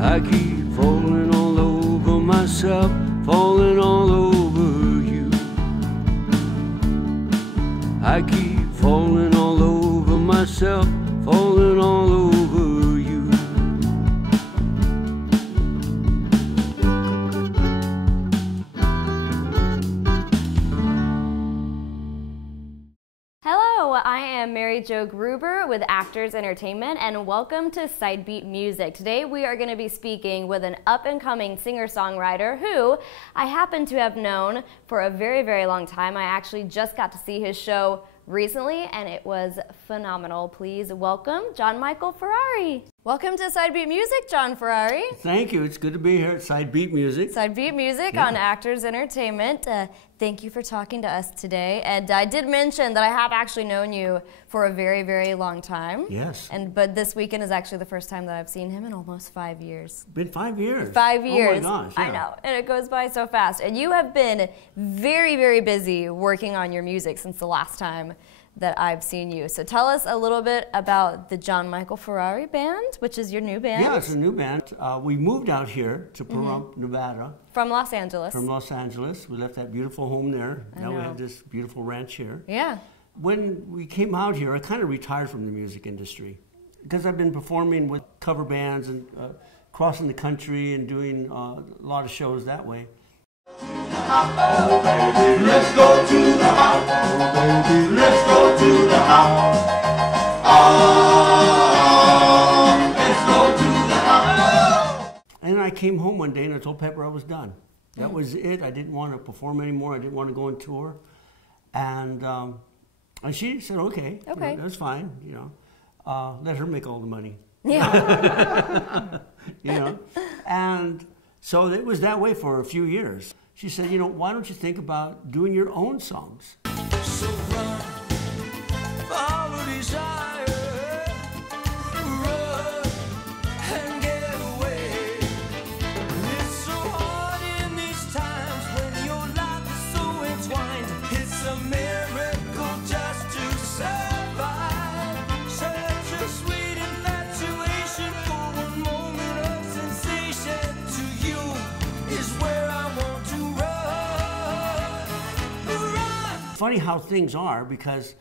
I keep falling all over myself, falling all over you. I keep falling all over myself, falling all over you. Hello, I am Mary Jo Gruber with Actors Entertainment, and welcome to Sidebeat Music. Today we are going to be speaking with an up-and-coming singer-songwriter who I happen to have known for a very, very long time. I actually just got to see his show recently, and it was phenomenal. Please welcome John Michael Ferrari. Welcome to Sidebeat Music, John Ferrari. Thank you. It's good to be here at Sidebeat Music. Sidebeat Music on Actors Entertainment. Thank you for talking to us today. And I did mention that I have actually known you for a very, very long time. Yes. But this weekend is actually the first time that I've seen him in almost 5 years. Been 5 years. 5 years. Oh my gosh. Yeah. I know, and it goes by so fast. And you have been very, very busy working on your music since the last time that I've seen you. So tell us a little bit about the John Michael Ferrari Band, which is your new band. Yeah, it's a new band. We moved out here to Pahrump, Nevada. From Los Angeles. From Los Angeles. We left that beautiful home there. Now we have this beautiful ranch here. Yeah. When we came out here, I kind of retired from the music industry because I've been performing with cover bands and crossing the country and doing a lot of shows that way. Oh, baby, let's go to the house. Oh, baby, let's go to the house. Oh, let's go to the house. And I came home one day and I told Pepper I was done. That was it. I didn't want to perform anymore. I didn't want to go on tour. And she said, okay, okay. That's fine. You know, let her make all the money. Yeah. You know, and so it was that way for a few years. She said, you know, why don't you think about doing your own songs? So run, follow desire, run and get away. It's so hard in these times when your life is so entwined. It's a miracle just to survive. Such a sweet infatuation for one moment of sensation. To you is where I want to run. Funny how things are, because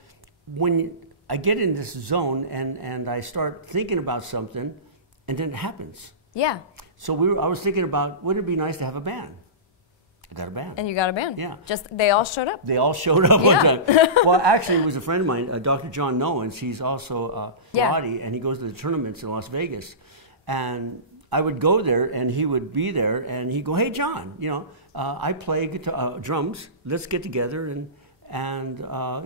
when I get in this zone and I start thinking about something, and then it happens. Yeah. So I was thinking about, wouldn't it be nice to have a band? I got a band. And you got a band. Yeah. Just, they all showed up. They all showed up one time. Well, actually, it was a friend of mine, Dr. John Nowens. He's also karate, and he goes to the tournaments in Las Vegas. And I would go there, and he would be there, and he'd go, hey, John, you know, I play guitar, drums. Let's get together and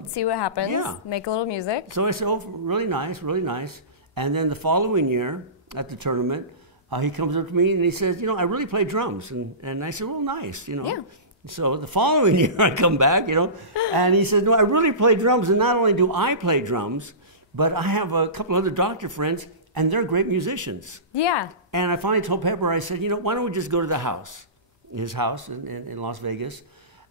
see what happens. Yeah. Make a little music. So I said, oh, really nice, really nice. And then the following year at the tournament, he comes up to me and he says, you know, I really play drums. And I said, well, nice, you know. Yeah. So the following year I come back, you know, and he says, no, I really play drums. And not only do I play drums, but I have a couple other doctor friends, and they're great musicians. Yeah. And I finally told Pepper, I said, you know, why don't we just go to the house, his house in Las Vegas.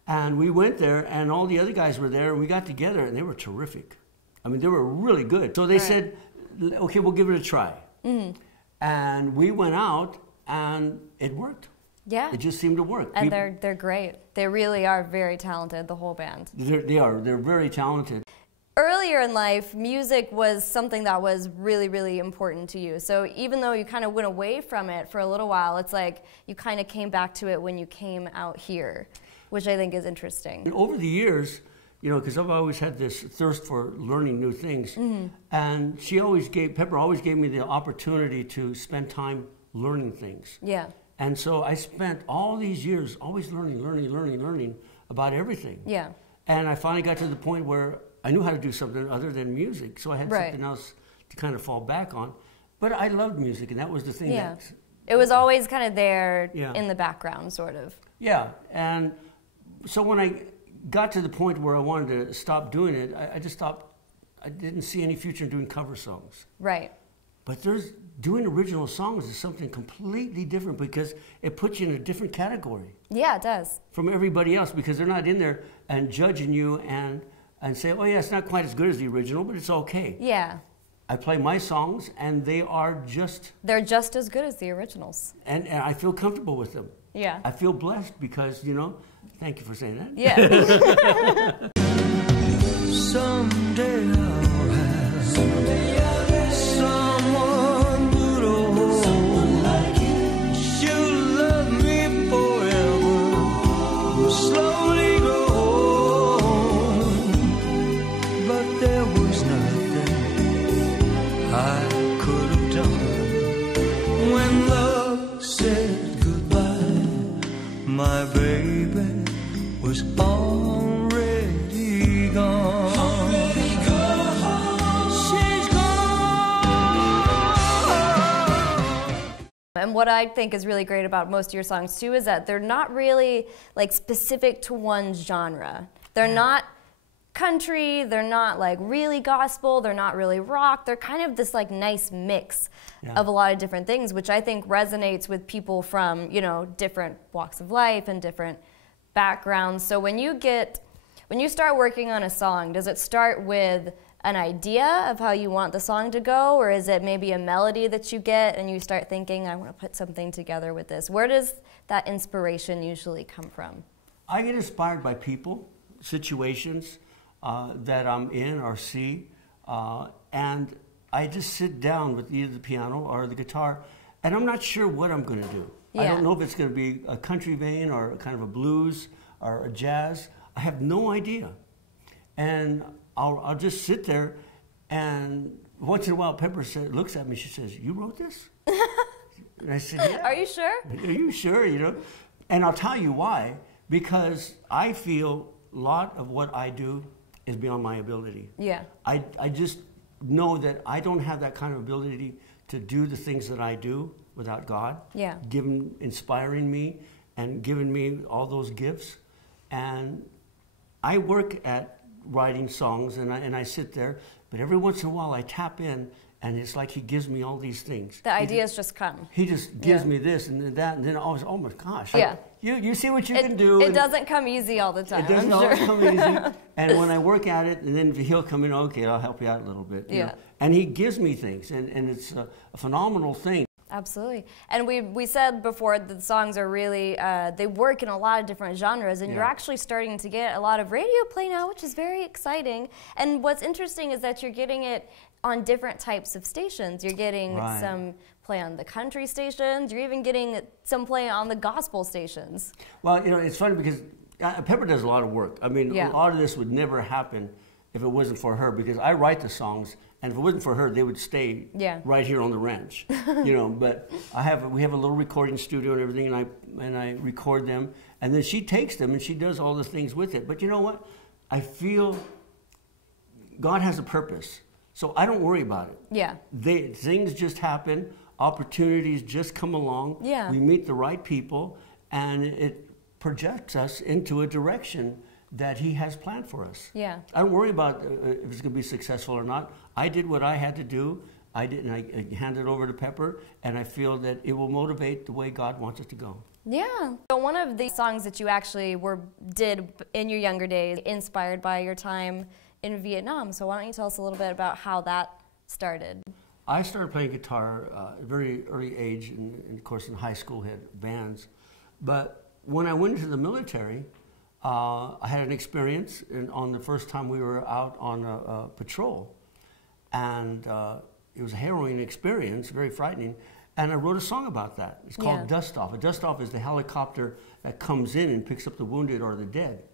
And we went there, and all the other guys were there, and we got together, and they were terrific. I mean, they were really good. So they said, okay, we'll give it a try. Mm-hmm. And we went out, and it worked. Yeah. It just seemed to work. And they're great. They really are very talented, the whole band. They are. They're very talented. Earlier in life, music was something that was really, really important to you. So even though you kind of went away from it for a little while, it's like you kind of came back to it when you came out here, which I think is interesting. And over the years, you know, because I've always had this thirst for learning new things, and Pepper always gave me the opportunity to spend time learning things. Yeah. And so I spent all these years always learning about everything. Yeah. And I finally got to the point where I knew how to do something other than music, so I had something else to kind of fall back on. But I loved music, and that was the thing. Yeah. It was always kind of there in the background, sort of. Yeah, and so when I got to the point where I wanted to stop doing it, I just stopped. I didn't see any future in doing cover songs. Right. But doing original songs is something completely different because it puts you in a different category. Yeah, it does. From everybody else, because they're not in there and judging you and say, oh yeah, it's not quite as good as the original, but it's okay. Yeah. I play my songs, and they're just as good as the originals. And I feel comfortable with them. Yeah. I feel blessed because, you know, thank you for saying that. Yeah. Someday I'll have someone good old like you. She'll love me forever. We'll slowly go home. But there was nothing I could have done when love said goodbye. My baby was already gone. And what I think is really great about most of your songs too is that they're not really like specific to one genre. They're not country, they're not like really gospel, they're not really rock. They're kind of this like nice mix of a lot of different things, which I think resonates with people from, you know, different walks of life and different backgrounds. So when you start working on a song, does it start with an idea of how you want the song to go, or is it maybe a melody that you get and you start thinking, I want to put something together with this? Where does that inspiration usually come from? I get inspired by people, situations that I'm in or see, and I just sit down with either the piano or the guitar, and I'm not sure what I'm going to do. I don't know if it's going to be a country vein or kind of a blues or a jazz. I have no idea. And I'll just sit there, and once in a while Pepper looks at me, she says, "You wrote this?" And I said, "Yeah." Are you sure? Are you sure? You know? And I'll tell you why. Because I feel a lot of what I do is beyond my ability. Yeah. I just know that I don't have that kind of ability to do the things that I do without God. Yeah. Inspiring me and giving me all those gifts. And I work at writing songs, and I sit there, but every once in a while I tap in, and it's like he gives me all these things. The ideas just come. He just gives me this and that, and then always, oh my gosh. Yeah. You see what you can do. It doesn't come easy all the time. It doesn't always come easy. And when I work at it, and then he'll come in, okay, I'll help you out a little bit. You know? And he gives me things, and it's a phenomenal thing. Absolutely. And we said before that the songs are really, they work in a lot of different genres, and you're actually starting to get a lot of radio play now, which is very exciting. And what's interesting is that you're getting it on different types of stations. You're getting some play on the country stations, you're even getting some play on the gospel stations. Well, you know, it's funny because Pepper does a lot of work. I mean, a lot of this would never happen if it wasn't for her, because I write the songs, and if it wasn't for her, they would stay right here on the ranch, you know. But we have a little recording studio and everything, and I record them, and then she takes them and she does all the things with it. But you know what? I feel God has a purpose, so I don't worry about it. Yeah. Things just happen, opportunities just come along. Yeah. We meet the right people, and it projects us into a direction that he has planned for us. Yeah. I don't worry about if it's going to be successful or not. I did what I had to do. I handed it over to Pepper, and I feel that it will motivate the way God wants it to go. Yeah. So one of the songs that you actually did in your younger days, inspired by your time in Vietnam. So why don't you tell us a little bit about how that started? I started playing guitar at a very early age, and of course in high school had bands. But when I went into the military, I had an experience on the first time we were out on a patrol, and it was a harrowing experience, very frightening, and I wrote a song about that. It's called Dust Off. A dust off is the helicopter that comes in and picks up the wounded or the dead.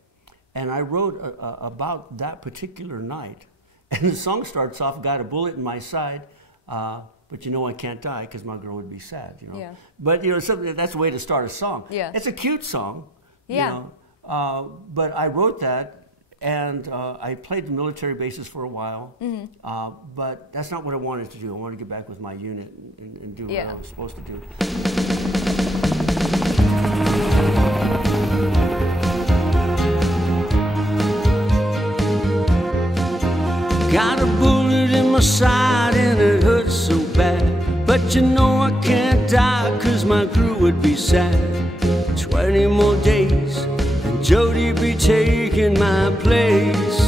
And I wrote about that particular night, and the song starts off, got a bullet in my side, but you know I can't die because my girl would be sad, you know. Yeah. But you know, that's a way to start a song. Yeah. It's a cute song, yeah. You know. But I wrote that, and I played the military bases for a while, but that's not what I wanted to do. I wanted to get back with my unit and do what I was supposed to do. Got a bullet in my side and it hurts so bad, but you know I can't die 'cause my crew would be sad. 20 more days and Jody be taking my place.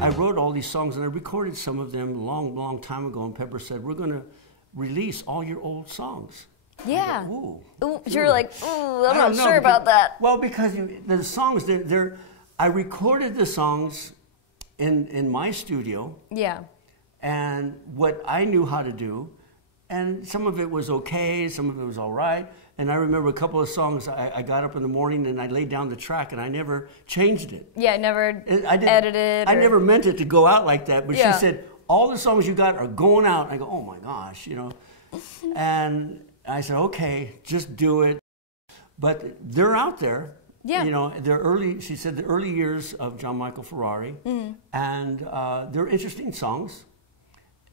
I wrote all these songs, and I recorded some of them long time ago, and Pepper said, we're going to release all your old songs. Yeah. Go, ooh, you're like, ooh, I'm not sure about that. Well, because the songs, I recorded the songs in my studio. Yeah. And what I knew how to do, and some of it was okay, some of it was all right. And I remember a couple of songs, I got up in the morning and I laid down the track and I never changed it. Yeah, never edited. I never meant it to go out like that, but yeah. she said, all the songs you got are going out. And I go, oh my gosh, you know. And I said, okay, just do it. But they're out there. Yeah. You know, she said the early years of John Michael Ferrari. And they're interesting songs.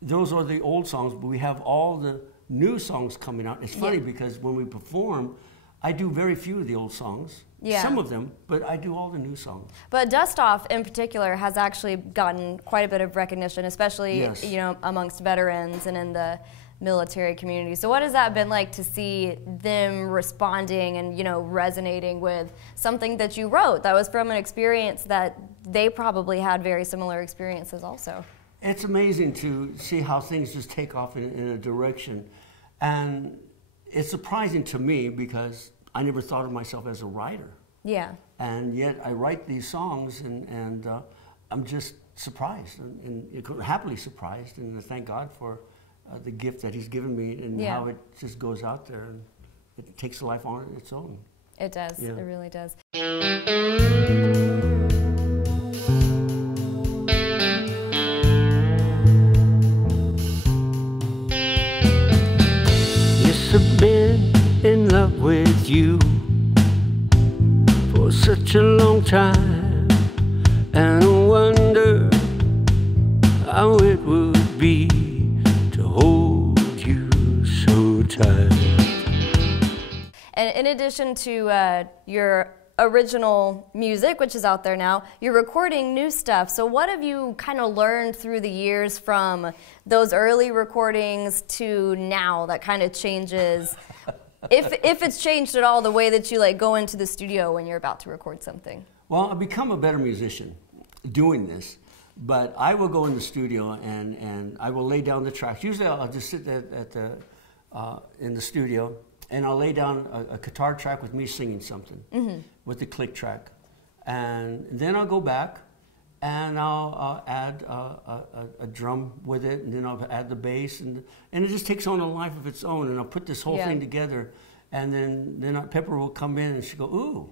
Those are the old songs, but we have all the new songs coming out. It's funny because when we perform, I do very few of the old songs. Yeah. Some of them, but I do all the new songs. But Dust Off in particular has actually gotten quite a bit of recognition, especially you know, amongst veterans and in the military community. So what has that been like to see them responding and, you know, resonating with something that you wrote that was from an experience that they probably had very similar experiences also? It's amazing to see how things just take off in a direction. And it's surprising to me because I never thought of myself as a writer. Yeah. And yet I write these songs and I'm just surprised and happily surprised. And I thank God for the gift that He's given me and how it just goes out there and it takes a life on its own. It does. Yeah. It really does. I've been in love with you for such a long time, and I wonder how it would be to hold you so tight. And in addition to your original music, which is out there now, you're recording new stuff. So what have you kind of learned through the years from those early recordings to now that kind of changes, if it's changed at all, the way that you like go into the studio when you're about to record something? Well, I've become a better musician doing this, but I will go in the studio and I will lay down the tracks. Usually I'll just sit in the studio and I'll lay down a guitar track with me singing something with the click track. And then I'll go back and I'll add a drum with it, and then I'll add the bass, and it just takes on a life of its own, and I'll put this whole thing together, and then Pepper will come in and she'll go, ooh.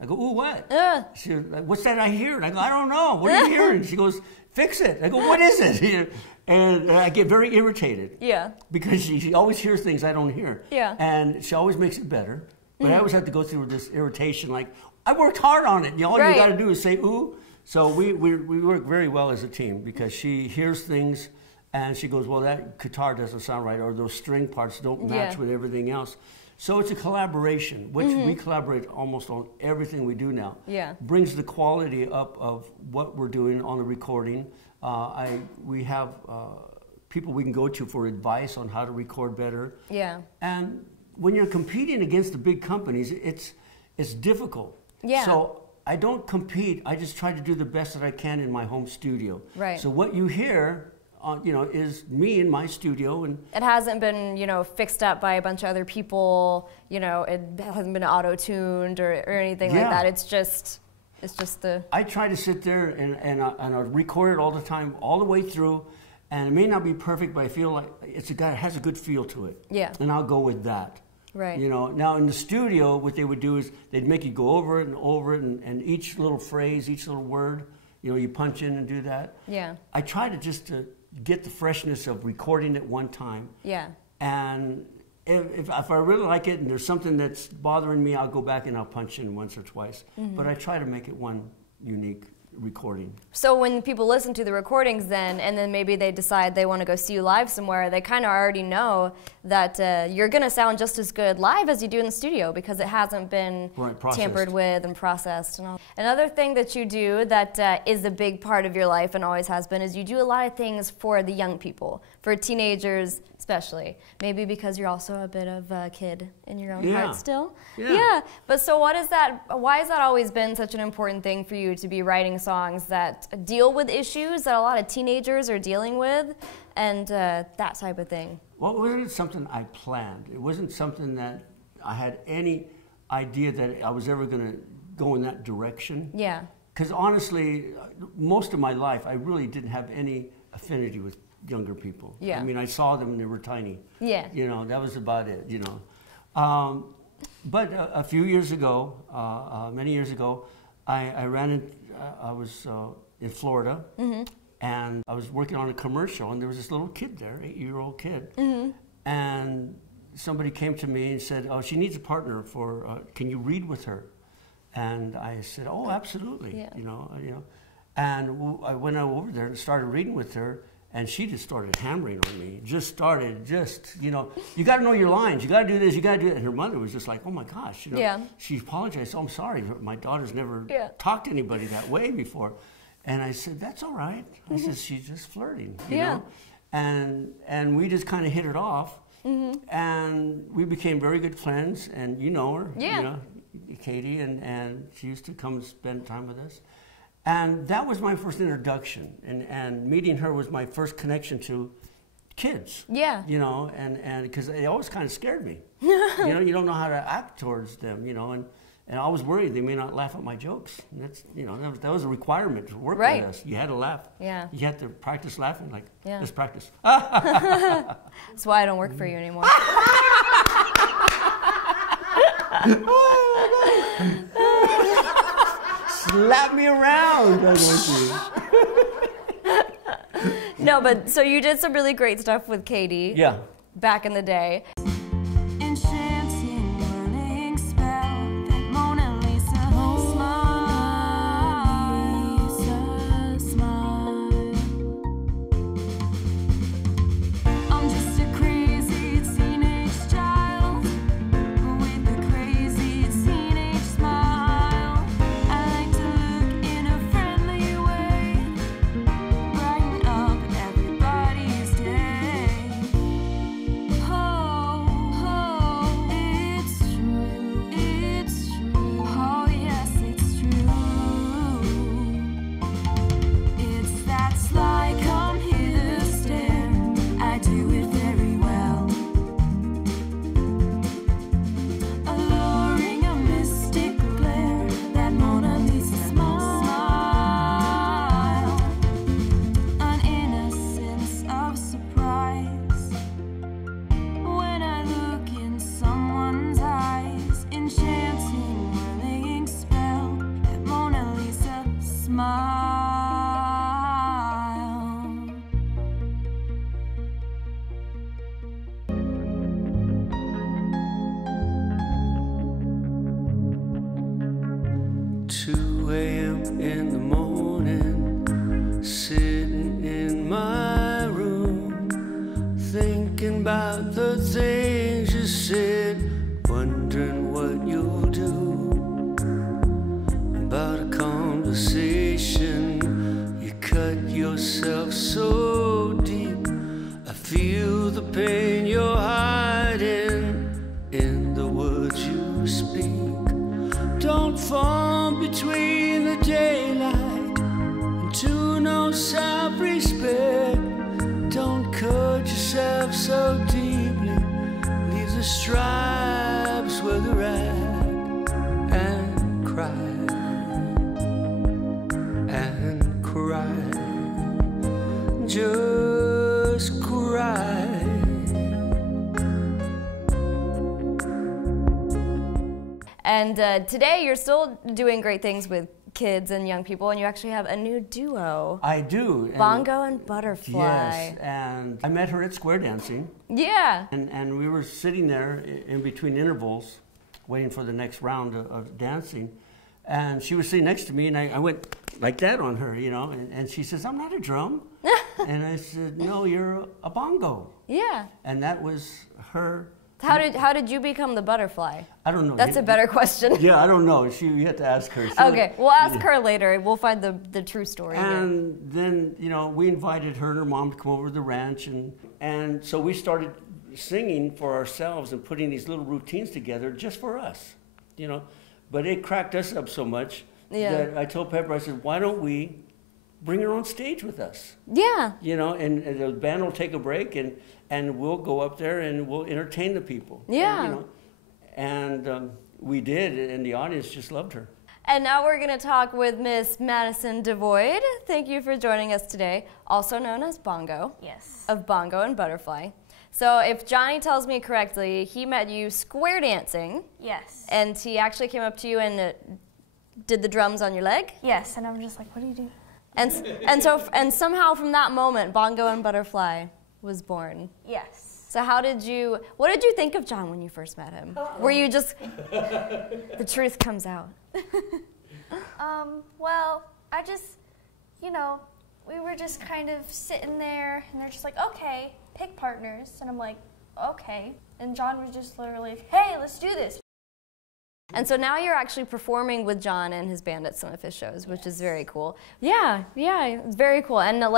I go, ooh, what? She goes, what's that I hear? And I go, I don't know. What are you hearing? She goes, fix it. I go, what is it? And I get very irritated. Yeah. Because she always hears things I don't hear. Yeah. And she always makes it better. But I always have to go through this irritation, like, I worked hard on it. All you got to do is say, ooh. So we work very well as a team because she hears things and she goes, well, that guitar doesn't sound right, or those string parts don't match with everything else. So it's a collaboration, which we collaborate almost on everything we do now. Yeah. Brings the quality up of what we're doing on the recording. We have people we can go to for advice on how to record better. Yeah. And when you're competing against the big companies, it's difficult. Yeah. So I don't compete. I just try to do the best that I can in my home studio. Right. So what you hear, is me in my studio, and it hasn't been, fixed up by a bunch of other people. It hasn't been auto-tuned or anything like that. It's just the. I try to sit there and I record it all the time, all the way through, and it may not be perfect, but I feel like it has a good feel to it. Yeah. And I'll go with that. Right. Now in the studio, what they would do is they'd make you go over it, and each little phrase, each little word, you punch in and do that. Yeah. I try to just get the freshness of recording it one time. Yeah. And if I really like it and there's something that's bothering me, I'll go back and I'll punch in once or twice. But I try to make it one unique recording. So when people listen to the recordings and then maybe they decide they want to go see you live somewhere, they kind of already know that you're going to sound just as good live as you do in the studio because it hasn't been tampered with and processed and all. Another thing that you do that is a big part of your life and always has been is you do a lot of things for the young people, for teenagers, especially. Maybe because you're also a bit of a kid in your own Yeah. heart still. Yeah. But so why has that always been such an important thing for you to be writing songs that deal with issues that a lot of teenagers are dealing with and that type of thing? Well, it wasn't something I planned. It wasn't something that I had any idea that I was ever going to go in that direction. Yeah. Because honestly, most of my life, I really didn't have any affinity with younger people. Yeah. I mean, I saw them when they were tiny. Yeah. You know, that was about it, you know. But a few years ago, many years ago, I was in Florida, and I was working on a commercial, and there was this little kid there, 8-year-old kid, and somebody came to me and said, "Oh, she needs a partner for. Can you read with her?" And I said, "Oh, absolutely." Yeah. You know. And I went over there and started reading with her, and she just started hammering on me. You know, you got to know your lines. You got to do this. You got to do it. And her mother was just like, "Oh my gosh," you know. Yeah. She apologized. "Oh, I'm sorry. My daughter's never Yeah. talked to anybody that way before." And I said, "That's all right." I said, "She's just flirting." You Yeah. know? And we just kind of hit it off. And we became very good friends, and you know her, Yeah. you know, Katie, and she used to come and spend time with us. And that was my first introduction, and meeting her was my first connection to kids. Yeah. You know, and because they always kind of scared me. You know, you don't know how to act towards them, you know, and I was worried they may not laugh at my jokes. And that's, you know, that was a requirement to work Right. with us. You had to laugh. Yeah. You had to practice laughing, like, Yeah. let's practice. That's why I don't work for you anymore. Slap me around. I want you. No, but so you did some really great stuff with Katie Yeah. back in the day. Enchanting whirling spell that Mona Lisa smile. I'm just a crazy teenage child with a crazy teenage smile. I like to look in a friendly way, brighten up everybody's day. Oh, it's true, it's true. Oh, yes, it's true. It's that sly, come hither stare. I do it very well. Alluring, a mystic glare, that Mona Lisa smile. An innocence of surprise. When I look in someone's eyes, enchanting, whirling spell, that Mona Lisa smile. Two a.m. in the morning, sitting in my room, thinking about the things you said, wondering what you'll do about a conversation. You cut yourself so deep. I feel the pain you're hiding in the words you speak. Don't fall between the daylight into no self-respect. Don't cut yourself so deeply. Leave the stripes where they're at and cry and cry. Just cry. And today you're still doing great things with kids and young people, and you actually have a new duo, I do. And Bongo and Butterfly. Yes, and I met her at square dancing, Yeah. and we were sitting there in between intervals, waiting for the next round of dancing, and she was sitting next to me, and I went like that on her, you know, and she says, "I'm not a drum," and I said, "No, you're a bongo," Yeah. and that was her How did you become the butterfly? I don't know. That's a better question. Yeah, I don't know. You have to ask her. Okay, we'll ask her later. We'll find the true story and then, you know, we invited her and her mom to come over to the ranch. And so we started singing for ourselves and putting these little routines together just for us, you know. But it cracked us up so much that I told Pepper, I said, why don't we bring her on stage with us? Yeah. You know, and the band will take a break and we'll go up there and we'll entertain the people. Yeah. And, you know, and we did, and the audience just loved her. And now we're going to talk with Miss Madison Devoid. Thank you for joining us today, also known as Bongo. Yes. Of Bongo and Butterfly. So if Johnny tells me correctly, he met you square dancing. Yes. And he actually came up to you and did the drums on your leg. Yes, and I'm just like, what do you do? And somehow from that moment, Bongo and Butterfly was born. Yes. So what did you think of John when you first met him? Were you just, the truth comes out. Well, I just, you know, we were just kind of sitting there, and they're just like, okay, pick partners. And I'm like, okay. And John was just literally like, hey, let's do this. And so now you're actually performing with John and his band at some of his shows, which is very cool. Yeah, it's very cool. And a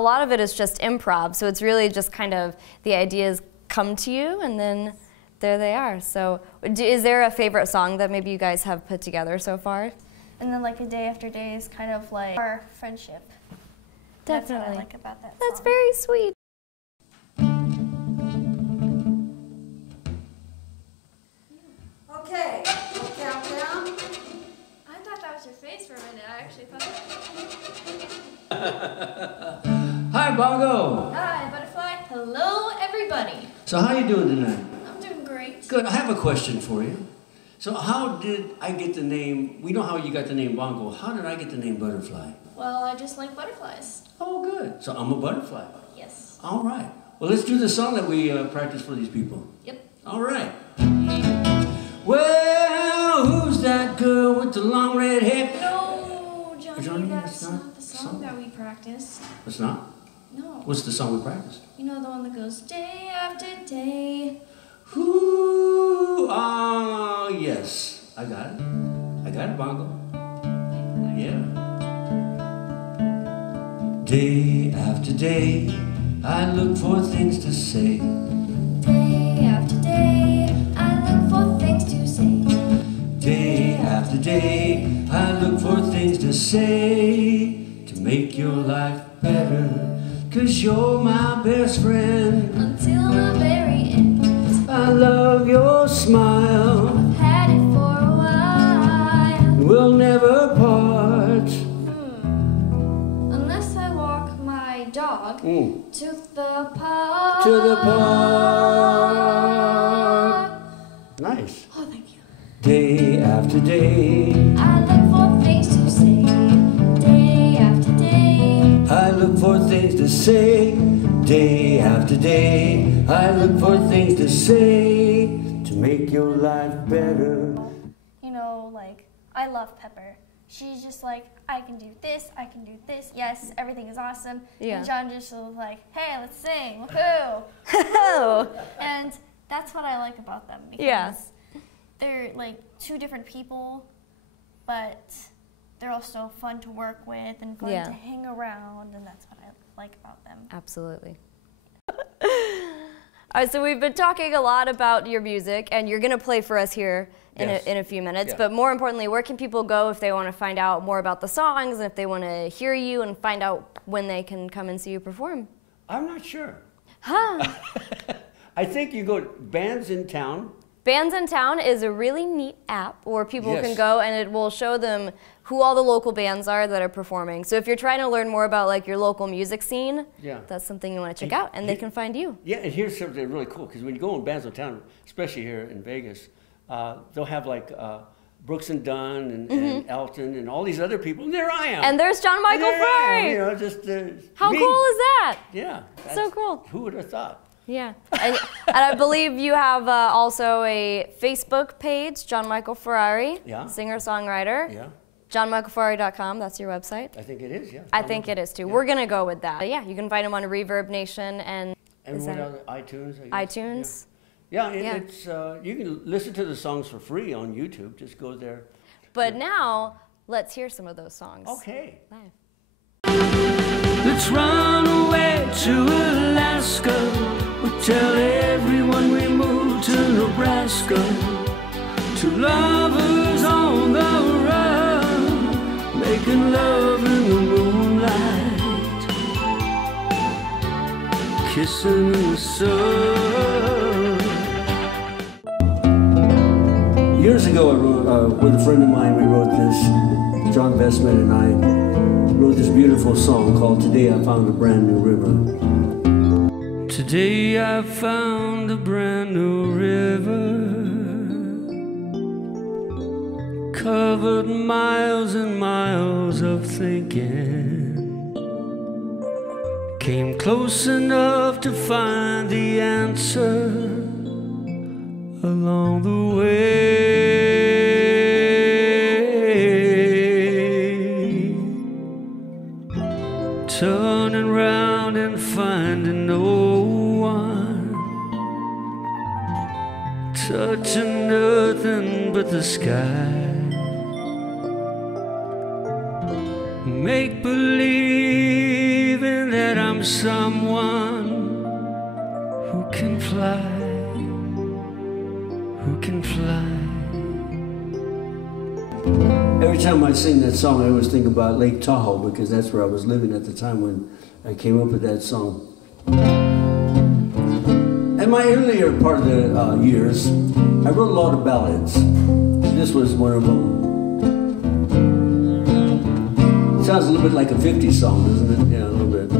lot of it is just improv, so it's really just kind of the ideas come to you, and then there they are. So is there a favorite song that maybe you guys have put together so far? And then like A Day After Day is kind of like our friendship. Definitely. That's what I like about that song. That's very sweet. Okay, we'll count down. I thought that was your face for a minute. I actually thought. Hi, Bongo. Hi, Butterfly. Hello, everybody. So how you doing tonight? I'm doing great. Good. I have a question for you. So how did I get the name? We know how you got the name Bongo. How did I get the name Butterfly? Well, I just like butterflies. Oh, good. So I'm a butterfly. Yes. All right. Well, let's do the song that we practice for these people. Yep. All right. Well, who's that girl with the long red hair? No, Johnny, Johnny, that's that's not the song that we practiced. It's not? No. What's the song we practiced? You know the one that goes day after day. Ooh, yes. I got it. I got it, Bongo. Yeah. Day after day, I look for things to say. Day after day, I look for things to say. Day after day, I look for things to say to make your life better. 'Cause you're my best friend. Until the very end. I love your smile. I've had it for a while. We'll never part. Unless I walk my dog to the park. To the park. Nice. Oh, thank you. Day after day, I look for things to say. Day after day. I look for things to say. Day after day, I look for things to say to make your life better. You know, like, I love Pepper. She's just like, I can do this, I can do this. Yes, everything is awesome. Yeah. And John just was like, hey, let's sing. Woohoo! Oh. And that's what I like about them, because Yeah. they're like two different people, but they're also fun to work with and fun Yeah. to hang around, and that's what I like about them. Absolutely. All right, so we've been talking a lot about your music, and you're going to play for us here in a few minutes. Yeah. But more importantly, where can people go if they want to find out more about the songs, and if they want to hear you and find out when they can come and see you perform? I'm not sure. Huh. I think you go to Bands in Town. Bands in Town is a really neat app where people Yes. can go, and it will show them who all the local bands are that are performing. So if you're trying to learn more about like your local music scene, Yeah. that's something you want to check out, and they can find you. Yeah, and here's something really cool, because when you go in Bands in Town, especially here in Vegas, they'll have like Brooks and Dunn and Elton and all these other people, and there I am. And there's John Michael There I am, Ferrari. you know, just How me. cool is that? Yeah. So that's- cool. Who would have thought? Yeah, and I believe you have also a Facebook page, John Michael Ferrari, Yeah. singer-songwriter. Yeah, JohnMichaelFerrari.com, that's your website. I think it is, yeah. I think it is too. We're gonna go with that. Yeah, you can find him on Reverb Nation and And is what that other, iTunes? I guess? iTunes. Yeah, it's you can listen to the songs for free on YouTube. Just go there. But now, let's hear some of those songs. Okay. Live. Let's run away to Alaska. We'll tell everyone we moved to Nebraska. Two lovers on the run, making love in the moonlight, kissing in the sun. Years ago, I wrote, with a friend of mine, we wrote this, John Bestman and I wrote this beautiful song called Today I Found a Brand New River. Today I found a brand new river, covered miles and miles of thinking, came close enough to find the answer along the way. Turning round and finding no one, touching nothing but the sky. Make believing that I'm someone who can fly, who can fly. Every time I sing that song, I always think about Lake Tahoe because that's where I was living at the time when I came up with that song. In my earlier part of the years, I wrote a lot of ballads. This was one of them. Sounds a little bit like a 50s song, doesn't it? Yeah, a little bit.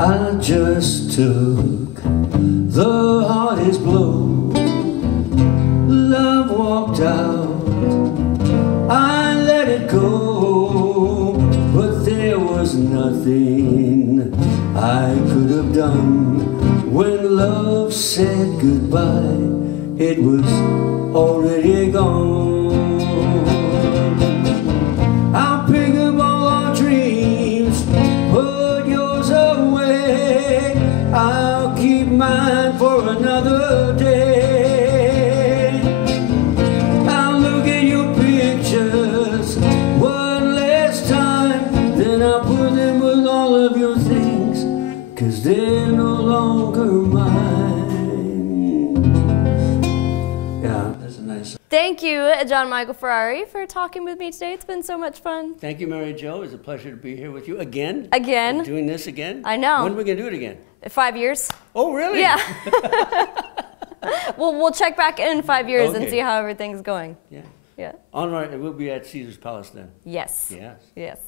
I just took the hardest blow. Love walked out, I let it go, but there was nothing I could have done. When love said goodbye, it was already gone. I'll pick up all our dreams, put yours away. I'll keep mine for another day. I'll look at your pictures one last time, then I'll put them with all of your things, 'cause they're no longer mine. Yeah, that's a nice song. Thank you, John Michael Ferrari, for talking with me today. It's been so much fun. Thank you, Mary Jo. It's a pleasure to be here with you again. Again. We're doing this again. I know. When are we going to do it again? 5 years. Oh, really? Yeah. We'll check back in 5 years and Okay. see how everything's going. Yeah. Yeah. All right, we'll be at Caesar's Palace then. Yes. Yes. Yes.